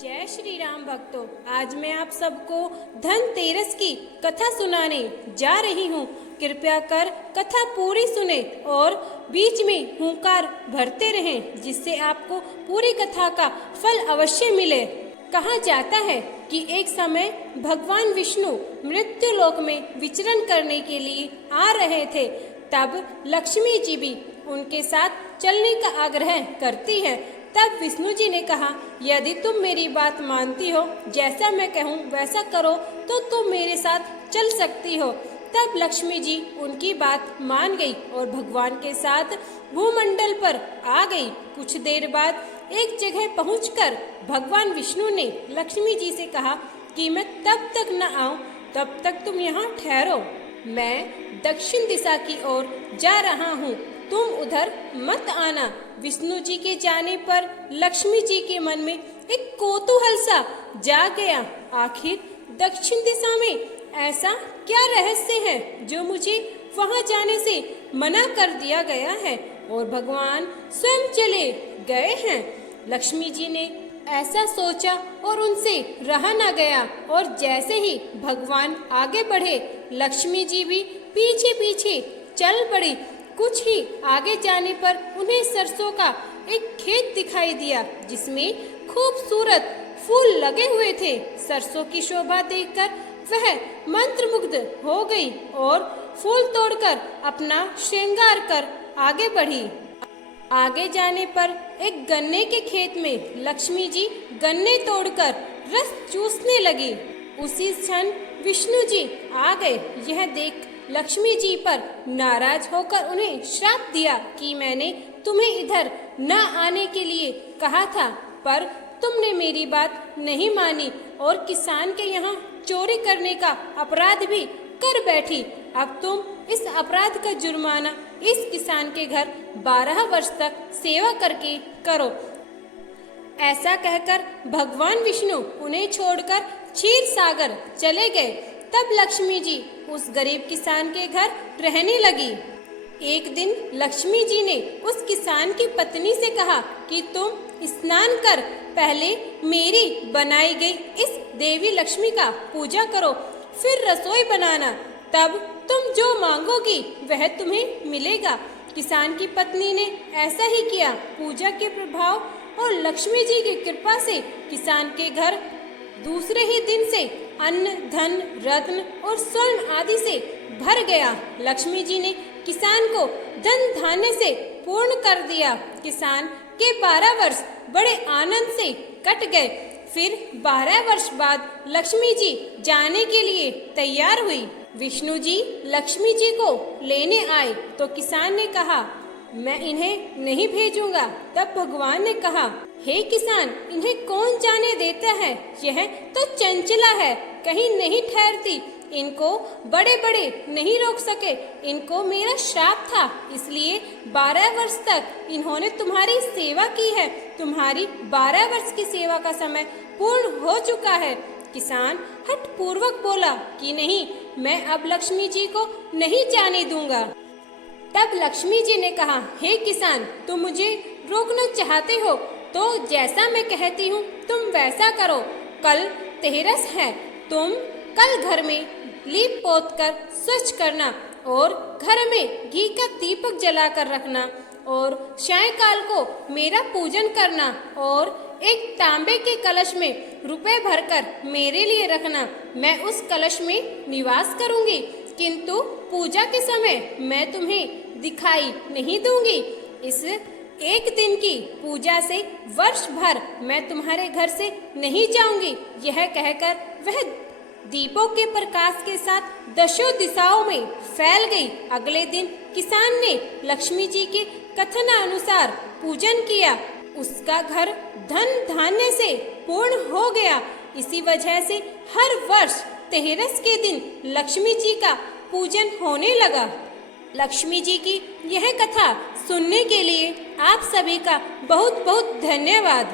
जय श्री राम भक्तों, आज मैं आप सबको धनतेरस की कथा सुनाने जा रही हूँ। कृपया कर कथा पूरी सुने और बीच में हुंकार भरते रहें, जिससे आपको पूरी कथा का फल अवश्य मिले। कहा जाता है कि एक समय भगवान विष्णु मृत्यु लोक में विचरण करने के लिए आ रहे थे। तब लक्ष्मी जी भी उनके साथ चलने का आग्रह करती है। तब विष्णु जी ने कहा, यदि तुम मेरी बात मानती हो, जैसा मैं कहूँ वैसा करो, तो तुम मेरे साथ चल सकती हो। तब लक्ष्मी जी उनकी बात मान गई और भगवान के साथ भूमंडल पर आ गई। कुछ देर बाद एक जगह पहुंचकर भगवान विष्णु ने लक्ष्मी जी से कहा कि मैं तब तक न आऊं, तब तक तुम यहाँ ठहरो। मैं दक्षिण दिशा की ओर जा रहा हूँ, तुम उधर मत आना। विष्णु जी के जाने पर लक्ष्मी जी के मन में एक कौतूहल सा जाग गया। आखिर दक्षिण दिशा में ऐसा क्या रहस्य है जो मुझे वहां जाने से मना कर दिया गया है और भगवान स्वयं चले गए हैं। लक्ष्मी जी ने ऐसा सोचा और उनसे रहा न गया और जैसे ही भगवान आगे बढ़े, लक्ष्मी जी भी पीछे पीछे चल पड़ी। कुछ ही आगे जाने पर उन्हें सरसों का एक खेत दिखाई दिया, जिसमें खूबसूरत फूल लगे हुए थे। सरसों की शोभा देखकर वह मंत्रमुग्ध हो गई और फूल तोड़कर अपना श्रृंगार कर आगे बढ़ी। आगे जाने पर एक गन्ने के खेत में लक्ष्मी जी गन्ने तोड़कर रस चूसने लगी। उसी क्षण विष्णु जी आ गए। यह देख लक्ष्मी जी पर नाराज होकर उन्हें श्राप दिया कि मैंने तुम्हें इधर न आने के लिए कहा था, पर तुमने मेरी बात नहीं मानी और किसान के यहाँ चोरी करने का अपराध भी कर बैठी। अब तुम इस अपराध का जुर्माना इस किसान के घर 12 वर्ष तक सेवा करके करो। ऐसा कहकर भगवान विष्णु उन्हें छोड़कर क्षीर सागर चले गए। तब लक्ष्मी जी उस गरीब किसान के घर रहने लगी। एक दिन लक्ष्मी जी ने उस किसान की पत्नी से कहा कि तुम स्नान कर पहले मेरी बनाई गई इस देवी लक्ष्मी का पूजा करो, फिर रसोई बनाना, तब तुम जो मांगोगी वह तुम्हें मिलेगा। किसान की पत्नी ने ऐसा ही किया। पूजा के प्रभाव और लक्ष्मी जी की कृपा से किसान के घर दूसरे ही दिन से अन्न, धन, रत्न और स्वर्ण आदि से भर गया। लक्ष्मी जी ने किसान को धन धान्य से पूर्ण कर दिया। किसान के 12 वर्ष बड़े आनंद से कट गए। फिर 12 वर्ष बाद लक्ष्मी जी जाने के लिए तैयार हुई। विष्णु जी लक्ष्मी जी को लेने आए तो किसान ने कहा, मैं इन्हें नहीं भेजूंगा। तब भगवान ने कहा, हे किसान, इन्हें कौन जाने देता है? यह तो चंचला है, कहीं नहीं ठहरती। इनको बड़े बड़े नहीं रोक सके। इनको मेरा श्राप था, इसलिए 12 वर्ष तक इन्होंने तुम्हारी सेवा की है। तुम्हारी 12 वर्ष की सेवा का समय पूर्ण हो चुका है। किसान हठपूर्वक बोला कि नहीं, मैं अब लक्ष्मी जी को नहीं जाने दूंगा। तब लक्ष्मी जी ने कहा, हे किसान, तुम मुझे रोकना चाहते हो तो जैसा मैं कहती हूँ तुम वैसा करो। कल तेरस है, तुम कल घर में लीप पोत कर स्वच्छ करना और घर में घी का दीपक जलाकर रखना और सायंकाल को मेरा पूजन करना और एक तांबे के कलश में रुपए भरकर मेरे लिए रखना। मैं उस कलश में निवास करूंगी, किंतु पूजा के समय मैं तुम्हें दिखाई नहीं दूंगी। इस एक दिन की पूजा से वर्ष भर मैं तुम्हारे घर से नहीं जाऊंगी। यह कहकर वह दीपों के प्रकाश के साथ दशों दिशाओं में फैल गई। अगले दिन किसान ने लक्ष्मी जी के कथनानुसार पूजन किया। उसका घर धन धान्य से पूर्ण हो गया। इसी वजह से हर वर्ष तेरस के दिन लक्ष्मी जी का पूजन होने लगा। लक्ष्मी जी की यह कथा सुनने के लिए आप सभी का बहुत बहुत धन्यवाद।